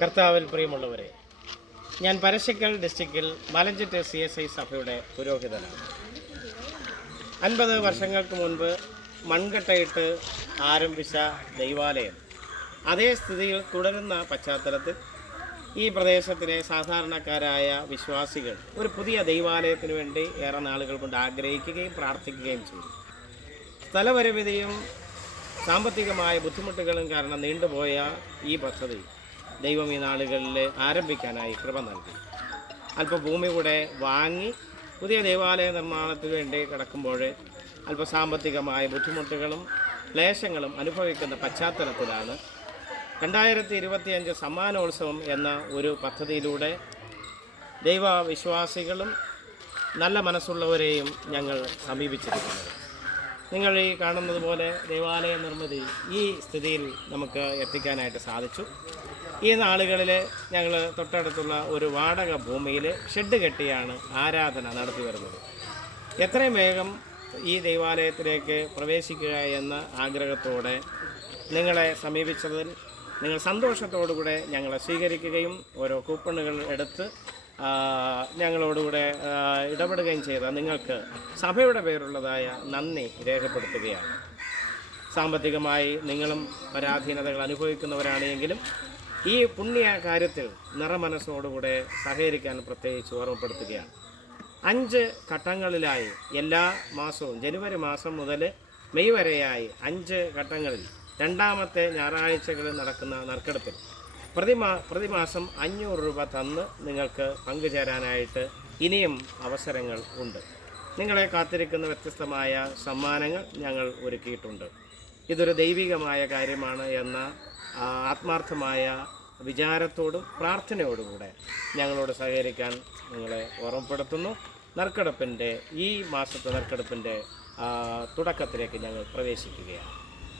കർത്താവിൽ പ്രിയമുള്ളവരെ ഞാൻ പരശക്കൽ ഡിസ്ട്രിക്റ്റിൽ മലഞ്ചിറ്റ് സി എസ് ഐ സഭയുടെ പുരോഹിതനാണ്. അൻപത് വർഷങ്ങൾക്ക് മുൻപ് മൺകട്ടയിട്ട് ആരംഭിച്ച ദൈവാലയം അതേ സ്ഥിതിയിൽ തുടരുന്ന പശ്ചാത്തലത്തിൽ ഈ പ്രദേശത്തിലെ സാധാരണക്കാരായ വിശ്വാസികൾ ഒരു പുതിയ ദൈവാലയത്തിന് വേണ്ടി ഏറെ നാളുകൾ കൊണ്ട് ആഗ്രഹിക്കുകയും പ്രാർത്ഥിക്കുകയും ചെയ്തു. സ്ഥലപരിമിതിയും സാമ്പത്തികമായ ബുദ്ധിമുട്ടുകളും കാരണം നീണ്ടുപോയ ഈ പദ്ധതി ദൈവം ഈ നാളുകളിൽ ആരംഭിക്കാനായി കൃപ നൽകി. അല്പ ഭൂമി കൂടെ വാങ്ങി പുതിയ ദേവാലയ നിർമ്മാണത്തിന് വേണ്ടി കിടക്കുമ്പോൾ അല്പ സാമ്പത്തികമായ ബുദ്ധിമുട്ടുകളും ക്ലേശങ്ങളും അനുഭവിക്കുന്ന പശ്ചാത്തലത്തിലാണ് രണ്ടായിരത്തി ഇരുപത്തിയഞ്ച് സമ്മാനോത്സവം എന്ന ഒരു പദ്ധതിയിലൂടെ ദൈവവിശ്വാസികളും നല്ല മനസ്സുള്ളവരെയും ഞങ്ങൾ സമീപിച്ചിരിക്കുന്നത്. നിങ്ങൾ ഈ കാണുന്നത് പോലെ ദേവാലയ നിർമ്മിതി ഈ സ്ഥിതിയിൽ നമുക്ക് എത്തിക്കാനായിട്ട് സാധിച്ചു. ഈ നാളുകളിൽ ഞങ്ങൾ തൊട്ടടുത്തുള്ള ഒരു വാടക ഭൂമിയിൽ ഷെഡ് കെട്ടിയാണ് ആരാധന നടത്തി വരുന്നത്. എത്രയും വേഗം ഈ ദൈവാലയത്തിലേക്ക് പ്രവേശിക്കുക എന്ന ആഗ്രഹത്തോടെ നിങ്ങളെ സമീപിച്ചതിൽ നിങ്ങൾ സന്തോഷത്തോടുകൂടെ ഞങ്ങളെ സ്വീകരിക്കുകയും ഓരോ കൂപ്പണുകൾ എടുത്ത് ഞങ്ങളോടുകൂടെ ഇടപെടുകയും ചെയ്ത നിങ്ങൾക്ക് സഭയുടെ പേരുള്ളതായ നന്ദി രേഖപ്പെടുത്തുകയാണ്. സാമ്പത്തികമായി നിങ്ങളും പരാധീനതകൾ അനുഭവിക്കുന്നവരാണെങ്കിലും ഈ പുണ്യ കാര്യത്തിൽ നിറമനസ്സോടുകൂടെ സഹകരിക്കാൻ പ്രത്യേകിച്ച് ഓർമ്മപ്പെടുത്തുകയാണ്. അഞ്ച് ഘട്ടങ്ങളിലായി എല്ലാ മാസവും ജനുവരി മാസം മുതൽ മെയ് വരെയായി അഞ്ച് ഘട്ടങ്ങളിൽ രണ്ടാമത്തെ ഞായറാഴ്ചകളിൽ നടക്കുന്ന നറുക്കെടുപ്പിൽ പ്രതിമാ പ്രതിമാസം അഞ്ഞൂറ് രൂപ തന്ന് നിങ്ങൾക്ക് പങ്കുചേരാനായിട്ട് ഇനിയും അവസരങ്ങൾ ഉണ്ട്. നിങ്ങളെ കാത്തിരിക്കുന്ന വ്യത്യസ്തമായ സമ്മാനങ്ങൾ ഞങ്ങൾ ഒരുക്കിയിട്ടുണ്ട്. ഇതൊരു ദൈവികമായ കാര്യമാണ് എന്ന ആത്മാർത്ഥമായ വിചാരത്തോടും പ്രാർത്ഥനയോടുകൂടെ ഞങ്ങളോട് സഹകരിക്കാൻ നിങ്ങളെ ഓർമ്മപ്പെടുത്തുന്നു. നറുക്കെടുപ്പിന്റെ ഈ മാസത്തെ നറുക്കെടുപ്പിന്റെ തുടക്കത്തിലേക്ക് ഞങ്ങൾ പ്രവേശിക്കുകയാണ്.